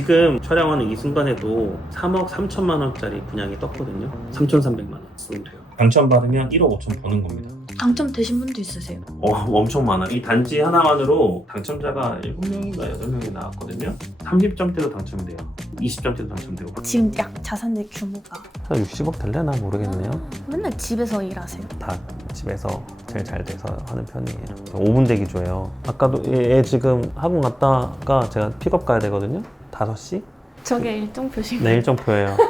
지금 촬영하는 이 순간에도 3억 3천만 원짜리 분양이 떴거든요. 3,300만 원 쓰면 돼요. 당첨받으면 1억 5천 버는 겁니다. 당첨되신 분도 있으세요? 어, 엄청 많아. 이 단지 하나만으로 당첨자가 7명인가 8명이 나왔거든요. 30점대도 당첨이 돼요. 20점대도 당첨되고. 지금 약 자산의 규모가 한 60억 될려나 모르겠네요. 맨날 집에서 일하세요. 다 집에서 제일 잘 돼서 하는 편이에요. 5분 대기조예요. 아까도 얘, 얘 지금 학원 갔다가 제가 픽업 가야 되거든요. 5시? 저게 일정 표시. 네, 일정표예요.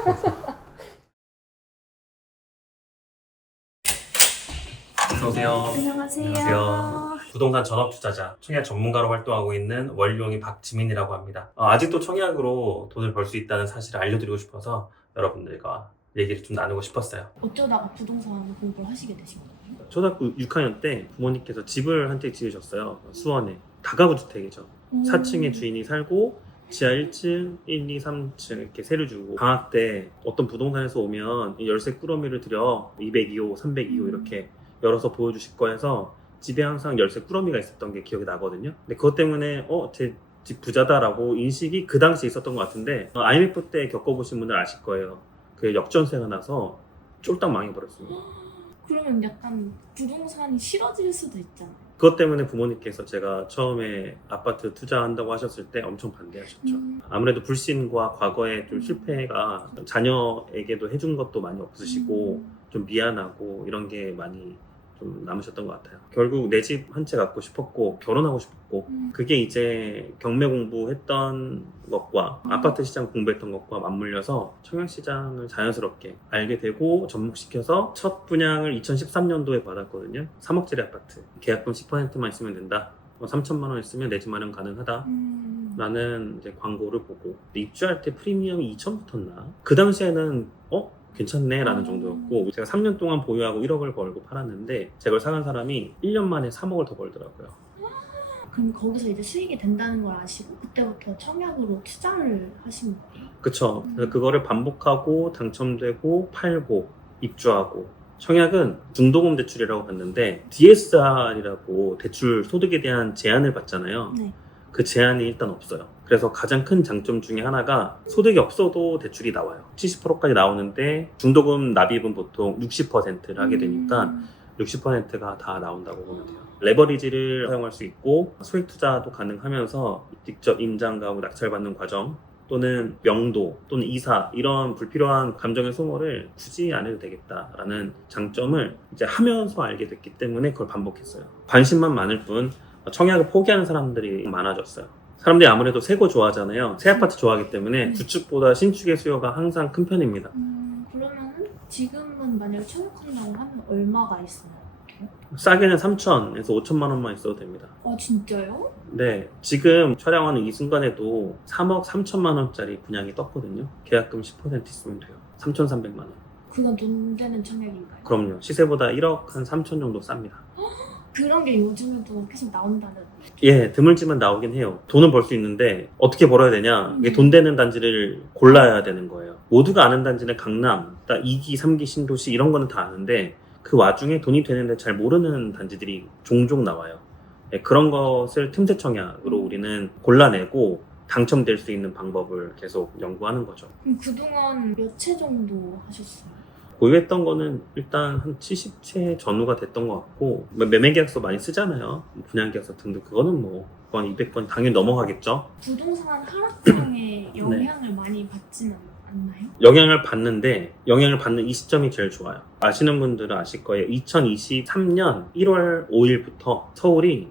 어서오세요. 안녕하세요. 안녕하세요. 부동산 전업 투자자, 청약 전문가로 활동하고 있는 원룡이 박지민이라고 합니다. 어, 아직도 청약으로 돈을 벌 수 있다는 사실을 알려드리고 싶어서 여러분들과 얘기를 좀 나누고 싶었어요. 어쩌다가 부동산 공부를 하시게 되신 거예요? 초등학교 6학년 때 부모님께서 집을 한 채 지으셨어요. 수원에. 다가구 주택이죠. 4층에 주인이 살고 지하 1층, 1, 2, 3층 이렇게 세를 주고 방학 때 어떤 부동산에서 오면 이 열쇠 꾸러미를 들여 202호, 302호 이렇게 열어서 보여주실 거여서 집에 항상 열쇠 꾸러미가 있었던 게 기억이 나거든요. 근데 그것 때문에 어, 제 집 부자다라고 인식이 그 당시에 있었던 것 같은데 어, IMF 때 겪어보신 분들 아실 거예요. 그 역전세가 나서 쫄딱 망해버렸습니다. 그러면 약간 부동산이 싫어질 수도 있잖아요. 그것 때문에 부모님께서 제가 처음에 아파트 투자한다고 하셨을 때 엄청 반대하셨죠. 음. 아무래도 불신과 과거의 좀 실패가 자녀에게도 해준 것도 많이 없으시고 음. 좀 미안하고 이런 게 많이 좀 남으셨던 것 같아요. 결국 내 집 한 채 갖고 싶었고 결혼하고 싶었고 음. 그게 이제 경매 공부했던 것과 음. 아파트 시장 공부했던 것과 맞물려서 청약 시장을 자연스럽게 알게 되고 접목시켜서 첫 분양을 2013년도에 받았거든요. 3억짜리 아파트. 계약금 10%만 있으면 된다. 3천만 원 있으면 내 집 마련 가능하다. 음. 라는 이제 광고를 보고 입주할 때 프리미엄이 2천 붙었나? 그 당시에는 어? 괜찮네 라는 음. 정도였고 제가 3년 동안 보유하고 1억을 벌고 팔았는데 제가 사간 사람이 1년 만에 3억을 더 벌더라고요. 그럼 거기서 이제 수익이 된다는 걸 아시고 그때부터 청약으로 투자를 하신 거예요? 그쵸. 음. 그거를 반복하고 당첨되고 팔고 입주하고 청약은 중도금 대출이라고 봤는데 DSR이라고 대출 소득에 대한 제한을 받잖아요. 네. 그 제한이 일단 없어요. 그래서 가장 큰 장점 중에 하나가 소득이 없어도 대출이 나와요. 70%까지 나오는데 중도금 납입은 보통 60%를 하게 되니까 음. 60%가 다 나온다고 보면 돼요. 레버리지를 사용할 수 있고 소액 투자도 가능하면서 직접 임장가하고 낙찰받는 과정 또는 명도 또는 이사 이런 불필요한 감정의 소모를 굳이 안 해도 되겠다라는 장점을 이제 하면서 알게 됐기 때문에 그걸 반복했어요. 관심만 많을 뿐 청약을 포기하는 사람들이 많아졌어요. 사람들이 아무래도 새 거 좋아하잖아요. 새 아파트 좋아하기 때문에 음. 구축보다 신축의 수요가 항상 큰 편입니다. 음, 그러면은 지금은 만약에 청약한다고 하면 얼마가 있어요? 싸게는 3천에서 5천만 원만 있어도 됩니다. 아 진짜요? 네, 지금 촬영하는 이 순간에도 3억 3천만 원짜리 분양이 떴거든요. 계약금 10% 있으면 돼요. 3,300만 원. 그건 돈 되는 청약인가요? 그럼요. 시세보다 1억 한 3천 정도 쌉니다. 그런 게 요즘에도 계속 나온다는 예, 드물지만 나오긴 해요. 돈은 벌 수 있는데 어떻게 벌어야 되냐? 이게 음. 돈 되는 단지를 골라야 되는 거예요. 모두가 아는 단지는 강남, 딱 2기, 3기 신도시 이런 거는 다 아는데 그 와중에 돈이 되는데 잘 모르는 단지들이 종종 나와요. 예, 그런 것을 틈새 청약으로 우리는 골라내고 당첨될 수 있는 방법을 계속 연구하는 거죠. 그럼 그동안 몇 채 정도 하셨어요? 보유했던 거는 일단 한 70채 전후가 됐던 것 같고 뭐 매매 계약서 많이 쓰잖아요. 분양 계약서 등등 그거는 뭐 100건, 200건 당연히 넘어가겠죠. 부동산 하락장에 네. 영향을 많이 받지는 않나요? 영향을 받는데 영향을 받는 이 시점이 제일 좋아요. 아시는 분들은 아실 거예요. 2023년 1월 5일부터 서울이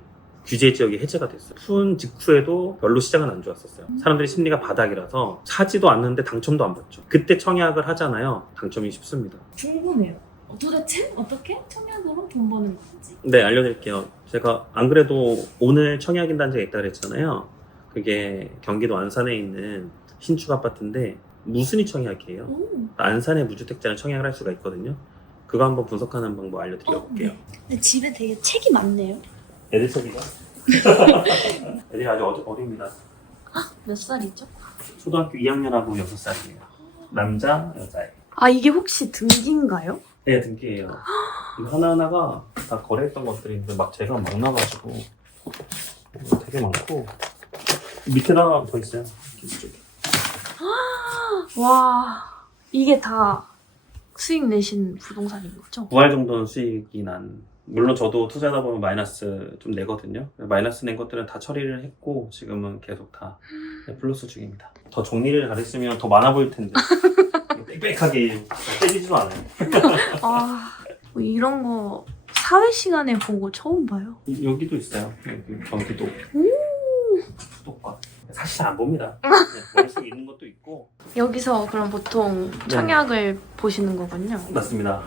규제 지역이 해제가 됐어요. 추운 직후에도 별로 시장은 안 좋았었어요. 사람들이 심리가 바닥이라서 사지도 않는데 당첨도 안 받죠. 그때 청약을 하잖아요. 당첨이 쉽습니다. 궁금해요. 어, 도대체 어떻게 청약으로 돈 버는 건지. 네, 알려드릴게요. 제가 안 그래도 오늘 청약인 단지가 있다 그랬잖아요. 그게 경기도 안산에 있는 신축 아파트인데 무순위 청약이에요. 오. 안산의 무주택자는 청약을 할 수가 있거든요. 그거 한번 분석하는 방법 알려드려 볼게요. 근데 집에 되게 책이 많네요. 애들 책이가? 애들이 아주 어리, 어립니다. 몇 살이죠? 초등학교 2학년하고 6살이에요. 남자, 여자예요. 아 이게 혹시 등기인가요? 네, 등기예요. 이거 하나하나가 다 거래했던 것들인데 막 제가 막 나가지고 되게 많고 밑에다가 더 있어요. 이쪽에. 와, 이게 다 수익 내신 부동산인 거죠? 두알 정도는 수익이 난 물론 저도 투자하다 보면 마이너스 좀 내거든요. 마이너스 낸 것들은 다 처리를 했고 지금은 계속 다 플러스 중입니다. 더 정리를 잘했으면 더 많아 보일 텐데. 빽빽하게 빼지지도 않아요. 아, 뭐 이런 거 사회 시간에 보고 처음 봐요. 여기도 있어요. 여기 경기도. 오. 수도권 사실 안 봅니다 네, 머릿속에 있는 것도 있고 여기서 그럼 보통 청약을 보시는 거군요. 맞습니다.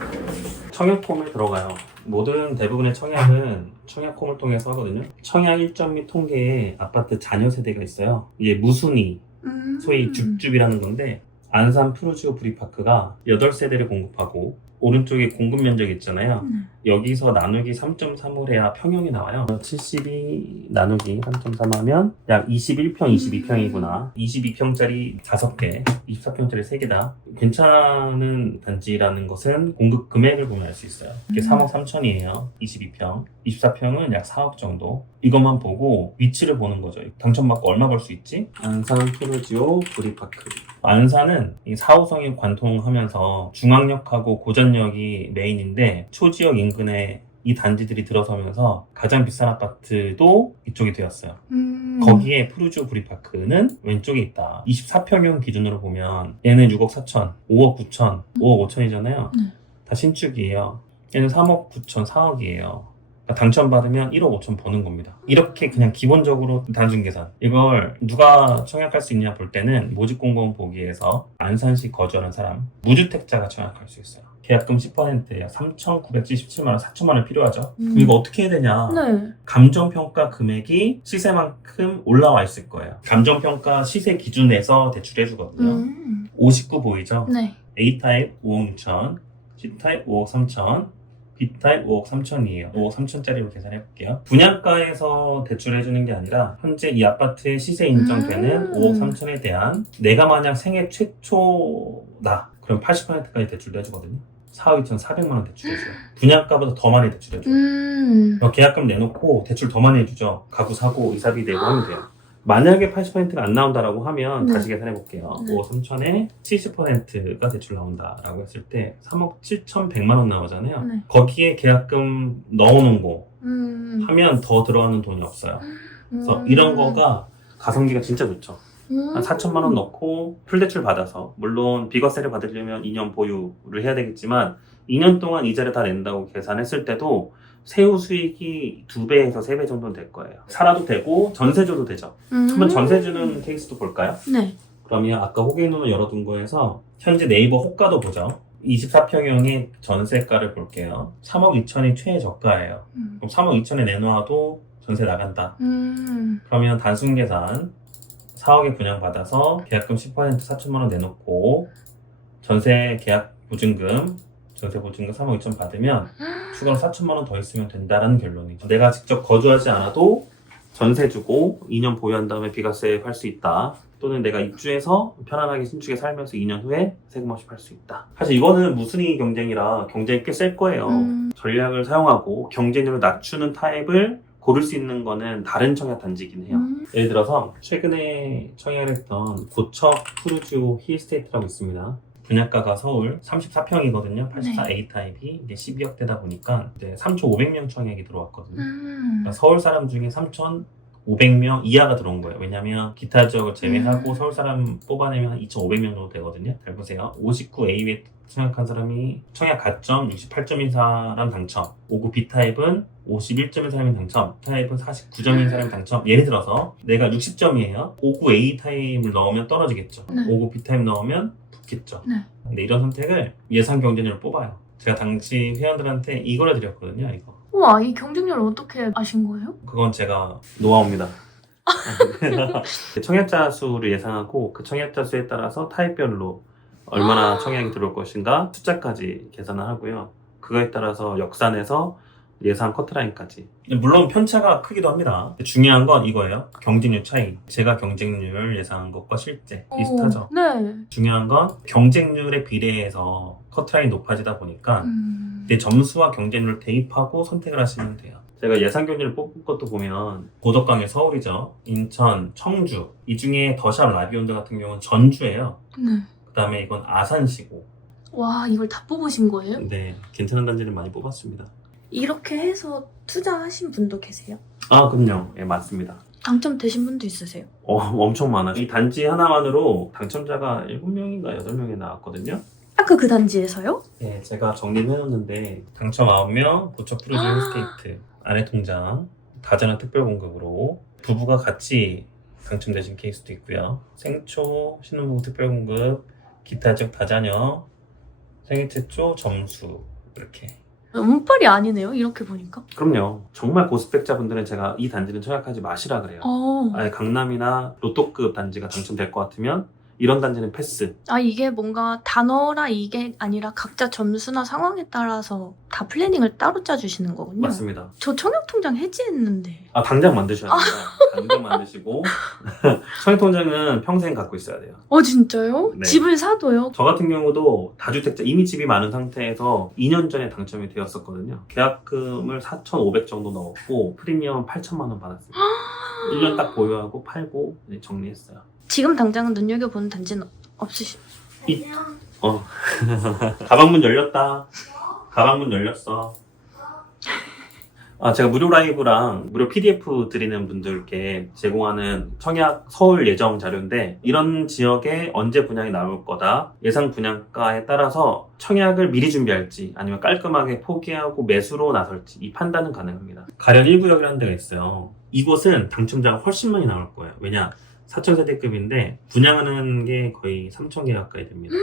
청약폼을 들어가요. 모든 대부분의 청약은 청약폼을 통해서 하거든요. 청약 일정 및 통계에 아파트 잔여 세대가 있어요. 이게 무순위, 음. 소위 죽줍이라는 건데 안산 푸르지오 브리파크가 8세대를 공급하고 오른쪽에 공급 면적이 있잖아요. 음. 여기서 나누기 3.3을 해야 평형이 나와요. 72 나누기 3.3 하면 약 21평, 22평이구나. 22평짜리 5개, 24평짜리 3개다. 괜찮은 단지라는 것은 공급 금액을 보면 알 수 있어요. 이게 음. 3억 3천이에요. 22평. 24평은 약 4억 정도. 이것만 보고 위치를 보는 거죠. 당첨받고 얼마 벌 수 있지? 안산 푸르지오 브리파크. 안산은 이 4호선이 관통하면서 중앙역하고 고전역이 메인인데 초지역 인근에 이 단지들이 들어서면서 가장 비싼 아파트도 이쪽이 되었어요. 음. 거기에 푸르지오 브리파크는 왼쪽에 있다. 24평형 기준으로 보면 얘는 6억 4천, 5억 9천, 5억 5천이잖아요. 네. 다 신축이에요. 얘는 3억 9천, 4억이에요. 당첨받으면 1억 5천 버는 겁니다. 이렇게 그냥 기본적으로 단순 계산. 이걸 누가 청약할 수 있냐 볼 때는 모집 공고원 보기에서 안산시 거주하는 사람, 무주택자가 청약할 수 있어요. 계약금 10%예요. 3,977만 원, 4천만 원 필요하죠. 음. 이거 어떻게 해야 되냐? 네. 감정평가 금액이 시세만큼 올라와 있을 거예요. 감정평가 시세 기준에서 대출해 주거든요. 음. 59 보이죠? 네. A타입 5억 6천, C타입 5억 3천, B타입 5억 3천이에요. 5억 3천짜리로 계산해 볼게요. 분양가에서 대출해 주는 게 아니라 현재 이 아파트의 시세 인정되는 음. 5억 3천에 대한 내가 만약 생애 최초다. 그럼 80%까지 대출도 해주거든요. 4억 2천 4백만 원 대출해줘요. 분양가보다 더 많이 대출해줘요. 음. 어, 계약금 내놓고 대출 더 많이 해주죠. 가구 사고 이사비 내고 하면 돼요. 만약에 80%가 안 나온다라고 하면 네. 다시 계산해 볼게요. 네. 5억 3천에 70%가 대출 나온다라고 했을 때 3억 7천100만 원 나오잖아요. 네. 거기에 계약금 넣어놓은 거 음. 하면 더 들어가는 돈이 없어요. 그래서 음. 이런 거가 가성비가 진짜 좋죠. 음. 한 4천만 원 넣고 풀대출 받아서 물론 비과세를 받으려면 2년 보유를 해야 되겠지만 2년 동안 이자를 다 낸다고 계산했을 때도 세후 수익이 2배에서 3배 정도는 될 거예요. 살아도 되고 전세줘도 되죠. 음. 한번 전세 주는 케이스도 볼까요? 네. 그러면 아까 호갱론을 열어둔 거에서 현재 네이버 호가도 보죠. 24평형의 전세가를 볼게요. 3억 2천이 최저가예요. 음. 그럼 3억 2천에 내놔도 전세 나간다. 음. 그러면 단순 계산 4억에 분양받아서 계약금 10% 4천만 원 내놓고 전세 계약 보증금 전세 보증금 3억 2천 받으면 추가로 4천만 원 더 있으면 된다라는 결론이죠. 내가 직접 거주하지 않아도 전세 주고 2년 보유한 다음에 비과세 할수 있다. 또는 내가 입주해서 편안하게 신축에 살면서 2년 후에 세금 없이 팔 수 있다. 사실 이거는 무순위 경쟁이라 경쟁이 꽤 셀 거예요. 음. 전략을 사용하고 경쟁률을 낮추는 타입을 고를 수 있는 거는 다른 청약 단지긴 해요. 음. 예를 들어서 최근에 청약을 했던 고척 푸르지오 힐스테이트라고 있습니다. 분양가가 서울 34평이거든요. 84 A 타입이 이제 12억대다 보니까 이제 3,500명 청약이 들어왔거든요. 음. 그러니까 서울 사람 중에 3,500명 이하가 들어온 거예요. 왜냐면 기타 지역을 제외하고 음. 서울 사람 뽑아내면 한 2,500명 정도 되거든요. 잘 보세요. 59 A에 청약한 사람이 청약 가점 68점인 사람 당첨. 59 B 타입은 51점인 사람이 당첨. 타입은 49점인 사람이 당첨. 예를 들어서 내가 60점이에요. 59 A 타입을 넣으면 떨어지겠죠. 네. 59 B 타입 넣으면 붙겠죠. 네. 근데 이런 선택을 예상 경쟁률을 뽑아요. 제가 당시 회원들한테 이거를 드렸거든요. 이거. 우와, 이 경쟁률 어떻게 아신 거예요? 그건 제가 노하우입니다. 청약자 수를 예상하고 그 청약자 수에 따라서 타입별로 얼마나 아. 청약이 들어올 것인가 숫자까지 계산을 하고요. 그거에 따라서 역산해서 예상 커트라인까지. 물론 편차가 크기도 합니다. 중요한 건 이거예요. 경쟁률 차이. 제가 경쟁률을 예상한 것과 실제 비슷하죠. 오, 네. 중요한 건 경쟁률에 비례해서 커트라인이 높아지다 보니까 음. 내 점수와 경쟁률을 대입하고 선택을 하시면 돼요. 제가 예상견리를 뽑은 것도 보면 고덕강의 서울이죠. 인천, 청주. 이 중에 더샵 라비온드 같은 경우는 전주예요. 네. 그 다음에 이건 아산시고. 와 이걸 다 뽑으신 거예요? 네, 괜찮은 단지를 많이 뽑았습니다. 이렇게 해서 투자하신 분도 계세요? 아, 그럼요. 예, 맞습니다. 당첨되신 분도 있으세요? 어, 엄청 많아요. 이 단지 하나만으로 당첨자가 7명인가 8명이 나왔거든요. 아까 그 단지에서요? 네, 제가 정리를 해놨는데 당첨 9명, 부처 프루지 아. 홈스테이트, 아내 통장, 다자는 특별 공급으로 부부가 같이 당첨되신 케이스도 있고요. 생초, 신혼부부 특별 공급, 기타 지역 다자녀, 생애 최초 점수 이렇게. 운빨이 아니네요 이렇게 보니까 그럼요. 정말 고스펙자분들은 제가 이 단지는 청약하지 마시라 그래요. 어. 아예 강남이나 로또급 단지가 당첨될 것 같으면 이런 단지는 패스. 아 이게 뭔가 단어라 이게 아니라 각자 점수나 상황에 따라서 다 플래닝을 따로 짜주시는 거군요 맞습니다. 저 청약통장 해지했는데 아 당장 만드셔야 돼요. 당장 만드시고 청약통장은 평생 갖고 있어야 돼요. 어 진짜요? 네. 집을 사도요? 저 같은 경우도 다주택자 이미 집이 많은 상태에서 2년 전에 당첨이 되었었거든요. 계약금을 4,500 정도 넣었고 프리미엄 8천만 원 받았습니다. 1년 딱 보유하고 팔고 네, 정리했어요. 지금 당장은 눈여겨보는 단지는 없으시 이- 어. 가방 문 열렸다. 가방 문 열렸어. 아, 제가 무료 라이브랑 무료 PDF 드리는 분들께 제공하는 청약 서울 예정 자료인데 이런 지역에 언제 분양이 나올 거다 예상 분양가에 따라서 청약을 미리 준비할지 아니면 깔끔하게 포기하고 매수로 나설지 이 판단은 가능합니다. 가련 1구역이라는 데가 있어요. 이곳은 당첨자가 훨씬 많이 나올 거예요. 왜냐? 4천세대급인데 분양하는 게 거의 3천 개 가까이 됩니다.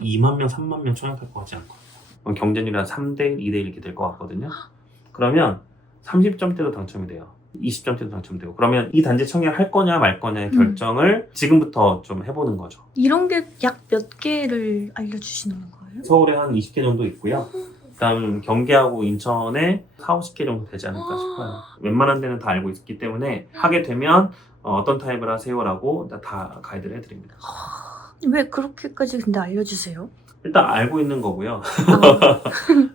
2만 명, 3만 명 청약할 것 같지 않고 그럼 경쟁률이 한 3대 1, 2대 1 이렇게 될 것 같거든요. 그러면 30점대도 당첨이 돼요. 20점대도 당첨되고 그러면 이 단지 청약 할 거냐 말 거냐의 음. 결정을 지금부터 좀 해보는 거죠. 이런 게 약 몇 개를 알려주시는 거예요? 서울에 한 20개 정도 있고요. 그다음 경기하고 인천에 4, 50개 정도 되지 않을까 싶어요. 웬만한 데는 다 알고 있기 때문에 하게 되면 어, 떤 타입을 하세요라고 다 가이드를 해드립니다. 왜 그렇게까지 근데 알려주세요? 일단 알고 있는 거고요. 아,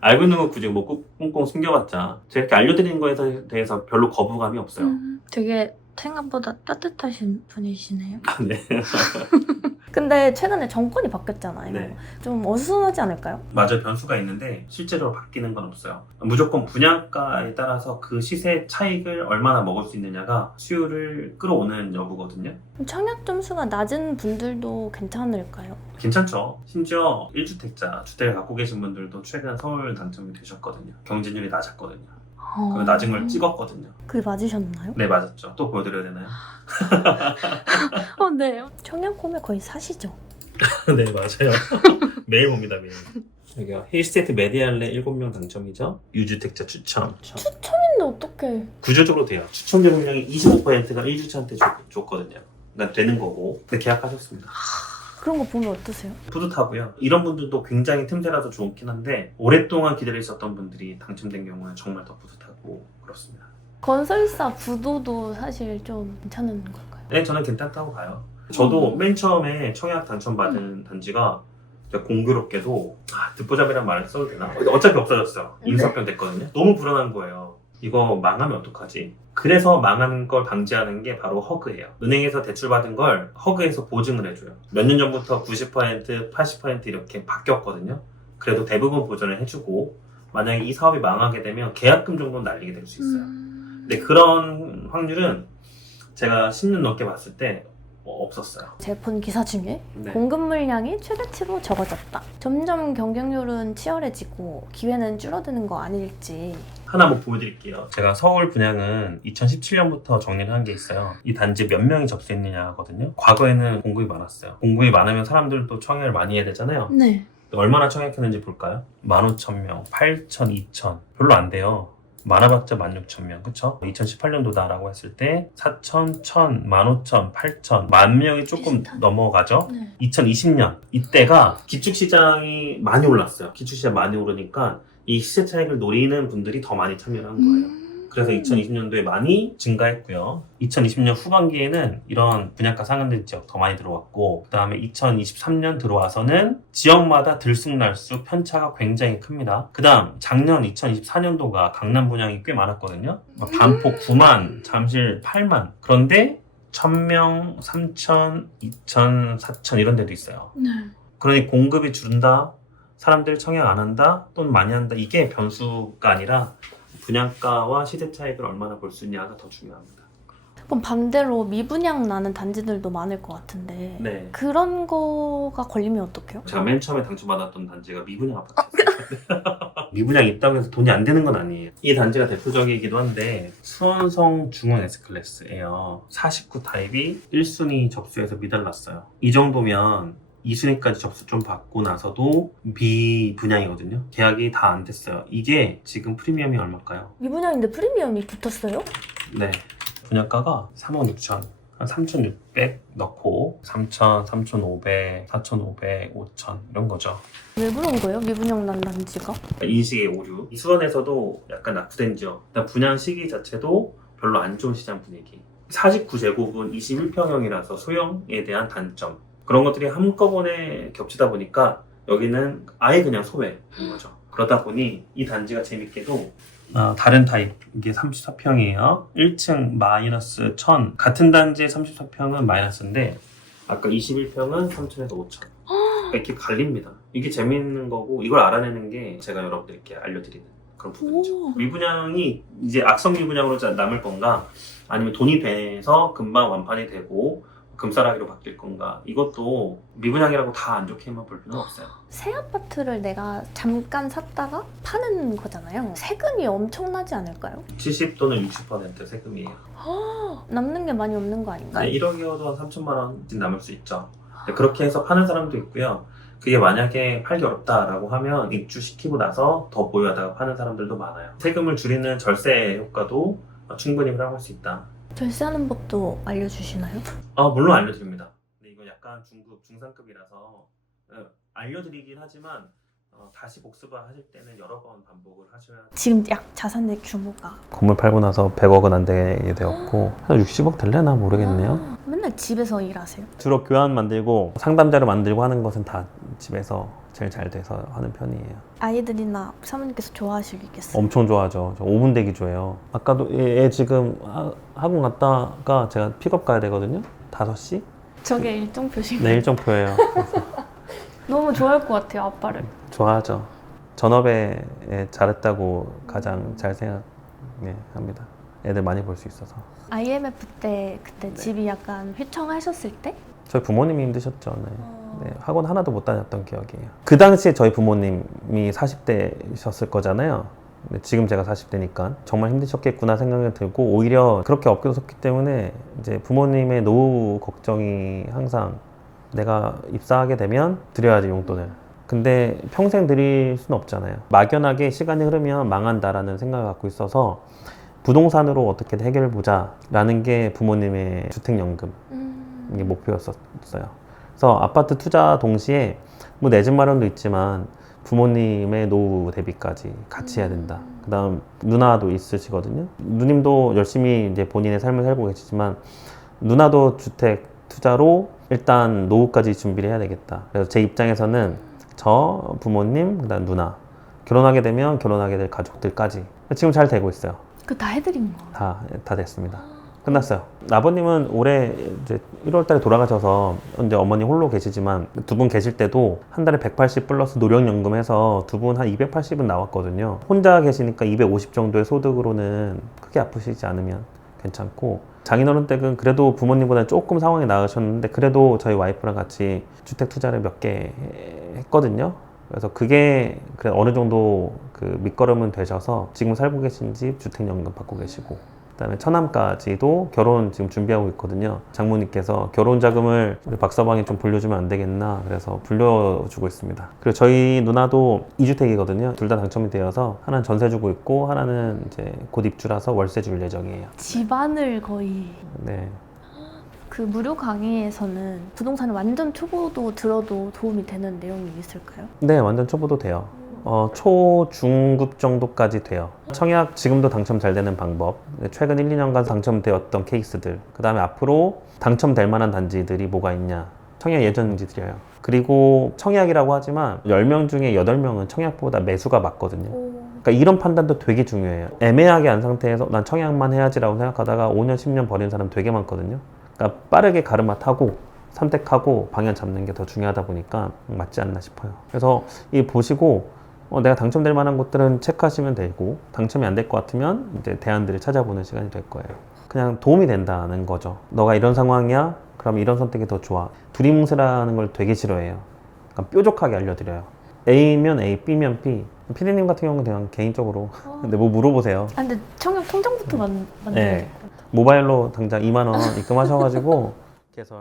알고 있는 거 굳이 뭐 꾹- 꽁꽁 숨겨봤자 제가 이렇게 알려드리는 거에 대해서 별로 거부감이 없어요. 음, 되게 생각보다 따뜻하신 분이시네요. 아, 네. 근데 최근에 정권이 바뀌었잖아요. 네. 좀 어수선하지 않을까요? 맞아요. 변수가 있는데 실제로 바뀌는 건 없어요. 무조건 분양가에 따라서 그 시세 차익을 얼마나 먹을 수 있느냐가 수요를 끌어오는 여부거든요. 청약 점수가 낮은 분들도 괜찮을까요? 괜찮죠. 심지어 1주택자, 주택을 갖고 계신 분들도 최근 서울 당첨이 되셨거든요. 경쟁률이 낮았거든요. 어. 그 낮은 걸 찍었거든요. 그게 맞으셨나요? 네, 맞았죠. 또 보여드려야 되나요? 어, 네. 청약 홈에 거의 사시죠? 네, 맞아요. 매일 봅니다, 매일. 여기가 힐스테이트 메디알레 7명 당첨이죠. 유주택자 추첨. 근데 어떻게 구조적으로 돼요. 추첨 적용량이 25%가 1주차한테 줬 거든요. 그러니까 되는 거고. 근데 계약하셨습니다. 그런 거 보면 어떠세요? 뿌듯하고요. 이런 분들도 굉장히 틈새라서 좋긴 한데 오랫동안 기다려 있었던 분들이 당첨된 경우는 정말 더 뿌듯하고 그렇습니다. 건설사 부도도 사실 좀 괜찮은 걸까요? 네, 저는 괜찮다고 봐요. 저도 맨 처음에 청약 당첨받은 단지가 진짜 공교롭게도 아, 듣보잡이란 말을 써도 되나? 어차피 없어졌어요. 인사병 됐거든요. 너무 불안한 거예요. 이거 망하면 어떡하지? 그래서 망하는 걸 방지하는 게 바로 허그예요. 은행에서 대출받은 걸 허그에서 보증을 해줘요. 몇 년 전부터 90%, 80% 이렇게 바뀌었거든요. 그래도 대부분 보전을 해주고 만약에 이 사업이 망하게 되면 계약금 정도는 날리게 될 수 있어요. 음. 근데 그런 확률은 제가 10년 넘게 봤을 때 어, 없었어요. 제 본 기사 중에 네. 공급 물량이 최대치로 적어졌다. 점점 경쟁률은 치열해지고 기회는 줄어드는 거 아닐지. 하나 뭐 보여드릴게요. 제가 서울 분양은 2017년부터 정리를 한 게 있어요. 이 단지에 몇 명이 접수했느냐거든요. 과거에는 공급이 많았어요. 공급이 많으면 사람들도 청약을 많이 해야 되잖아요. 네. 얼마나 청약했는지 볼까요? 15,000명, 8,000, 2,000. 별로 안 돼요. 많아봤자 16,000명, 그쵸? 2018년도다라고 했을 때 4,000, 1,000, 15,000, 8,000, 만 명이 조금 비슷하네. 넘어가죠? 네. 2020년 이때가 기축시장이 많이 올랐어요. 기축시장 많이 오르니까 이 시세 차익을 노리는 분들이 더 많이 참여를 한 거예요. 음. 그래서 2020년도에 많이 증가했고요. 2020년 후반기에는 이런 분양가 상한된 지역 더 많이 들어왔고, 그 다음에 2023년 들어와서는 지역마다 들쑥날쑥 편차가 굉장히 큽니다. 그 다음 작년 2024년도가 강남 분양이 꽤 많았거든요. 막 반폭 9만, 잠실 8만. 그런데 1000명, 3000, 2000, 4000 이런 데도 있어요. 네. 그러니 공급이 줄다, 사람들이 청약 안 한다, 또는 많이 한다. 이게 변수가 아니라 분양가와 시세 차익을 얼마나 볼 수 있냐가 더 중요합니다. 그럼 반대로 미분양 나는 단지들도 많을 것 같은데 네. 그런 거가 걸리면 어떡해요? 제가 맨 처음에 당첨받았던 단지가 미분양 아파트였어요. 미분양 있다고 해서 돈이 안 되는 건 아니에요. 이 단지가 대표적이기도 한데 수원성 중흥 S클래스예요. 49 타입이 1순위 접수해서 미달났어요. 이 정도면 2순위까지 접수 좀 받고 나서도 미분양이거든요. 계약이 다 안 됐어요. 이게 지금 프리미엄이 얼마일까요? 미분양인데 프리미엄이 붙었어요? 네. 분양가가 3억 6천. 한 3,600 넣고 3,000, 3,500, 4,500, 5,000 이런 거죠. 왜 그런 거예요? 미분양 난 단지가? 인식의 오류. 이수원에서도 약간 낙후된 지역. 그다음 분양 시기 자체도 별로 안 좋은 시장 분위기. 49제곱은 21평형이라서 소형에 대한 단점. 그런 것들이 한꺼번에 겹치다 보니까 여기는 아예 그냥 소외인 거죠. 그러다 보니 이 단지가 재밌게도 아, 다른 타입 이게 34평이에요. 1층 마이너스 1000. 같은 단지의 34평은 마이너스인데 아까 21평은 3000에서 5000. 그러니까 이렇게 갈립니다. 이게 재밌는 거고 이걸 알아내는 게 제가 여러분들께 알려드리는 그런 부분이죠. 오. 미분양이 이제 악성 미분양으로 자- 남을 건가 아니면 돈이 돼서 금방 완판이 되고 금싸라기로 바뀔 건가 이것도 미분양이라고 다 안 좋게만 볼 필요는 없어요. 새 아파트를 내가 잠깐 샀다가 파는 거잖아요. 세금이 엄청나지 않을까요? 70 또는 60% 세금이에요. 남는 게 많이 없는 거 아닌가요? 네, 1억이어도 한 3천만 원쯤 남을 수 있죠. 네, 그렇게 해서 파는 사람도 있고요. 그게 만약에 팔기 어렵다라고 하면 입주시키고 나서 더 보유하다가 파는 사람들도 많아요. 세금을 줄이는 절세 효과도 충분히 활용할 수 있다. 절세하는 법도 알려주시나요? 아, 물론 알려드립니다. 근데 이거 약간 중급, 중상급이라서 어, 알려드리긴 하지만 어, 다시 복습을 하실 때는 여러 번 반복을 하셔야 지금 약 자산의 규모가 건물 팔고 나서 100억은 안 되게 되었고 한 60억 될래나 모르겠네요. 아, 맨날 집에서 일하세요. 주로 교환 만들고 상담자를 만들고 하는 것은 다 집에서 제일 잘 돼서 하는 편이에요. 아이들이나 사모님께서 좋아하시겠어요. 엄청 좋아하죠. 저 5분 대기 좋아해요. 아까도 얘, 얘 지금 하- 학원 갔다가 제가 픽업 가야 되거든요. 5시? 저게 일정 표시. 네, 일정표예요. 너무 좋아할 것 같아요, 아빠를. 좋아하죠. 전업에 예, 잘했다고 가장 잘 생각합니다. 애들 많이 볼 수 있어서. IMF 때 그때 네. 집이 약간 휘청하셨을 때 저희 부모님이 힘드셨죠. 네. 네, 학원 하나도 못 다녔던 기억이에요. 그 당시에 저희 부모님이 40대셨을 거잖아요. 근데 지금 제가 40대니까 정말 힘드셨겠구나 생각이 들고 오히려 그렇게 엎겨섰기 때문에 이제 부모님의 노후 걱정이 항상 내가 입사하게 되면 드려야지 용돈을. 근데 평생 드릴 수는 없잖아요. 막연하게 시간이 흐르면 망한다라는 생각을 갖고 있어서 부동산으로 어떻게든 해결해 보자 라는 게 부모님의 주택연금 음. 목표였었어요. 그래서 아파트 투자 동시에 뭐 내 집 마련도 있지만 부모님의 노후 대비까지 같이 해야 된다. 그다음 누나도 있으시거든요. 누님도 열심히 이제 본인의 삶을 살고 계시지만 누나도 주택 투자로 일단 노후까지 준비를 해야 되겠다. 그래서 제 입장에서는 저 부모님 그다음 누나 결혼하게 되면 결혼하게 될 가족들까지 지금 잘 되고 있어요. 그 다 해드린 거. 다, 다 됐습니다. 끝났어요. 아버님은 올해 이제 1월 달에 돌아가셔서 이제 어머니 홀로 계시지만 두 분 계실 때도 한 달에 180 플러스 노령연금 해서 두 분 한 280은 나왔거든요. 혼자 계시니까 250 정도의 소득으로는 크게 아프시지 않으면 괜찮고 장인어른 댁은 그래도 부모님보다 조금 상황이 나으셨는데 그래도 저희 와이프랑 같이 주택 투자를 몇 개 했거든요. 그래서 그게 그래 어느 정도 그 밑거름은 되셔서 지금 살고 계신 집 주택연금 받고 계시고 그다음에 처남까지도 결혼 지금 준비하고 있거든요. 장모님께서 결혼 자금을 우리 박서방이 좀 불려주면 안 되겠나 그래서 불려주고 있습니다. 그리고 저희 누나도 2주택이거든요. 둘 다 당첨이 되어서 하나는 전세 주고 있고 하나는 이제 곧 입주라서 월세 줄 예정이에요. 집안을 거의 네. 그 무료 강의에서는 부동산을 완전 초보도 들어도 도움이 되는 내용이 있을까요? 네, 완전 초보도 돼요. 어, 초, 중급 정도까지 돼요. 청약 지금도 당첨 잘 되는 방법, 최근 1, 2년간 당첨되었던 케이스들, 그 다음에 앞으로 당첨될 만한 단지들이 뭐가 있냐. 청약 예정지 드려요. 그리고 청약이라고 하지만 10명 중에 8명은 청약보다 매수가 맞거든요. 그러니까 이런 판단도 되게 중요해요. 애매하게 한 상태에서 난 청약만 해야지라고 생각하다가 5년, 10년 버리는 사람 되게 많거든요. 그러니까 빠르게 가르마 타고 선택하고 방향 잡는 게 더 중요하다 보니까 맞지 않나 싶어요. 그래서 이 보시고 어, 내가 당첨될 만한 곳들은 체크하시면 되고 당첨이 안 될 것 같으면 이제 대안들을 찾아보는 시간이 될 거예요. 그냥 도움이 된다는 거죠. 너가 이런 상황이야? 그럼 이런 선택이 더 좋아. 두리뭉술하는 걸 되게 싫어해요. 그러니까 뾰족하게 알려드려요. A면 A, B면 B. 피디님 같은 경우는 그냥 개인적으로 근데 뭐 물어보세요. 아, 근데 청약 통장부터 만, 만들어야 네. 모바일로 당장 2만 원 입금하셔가지고 개설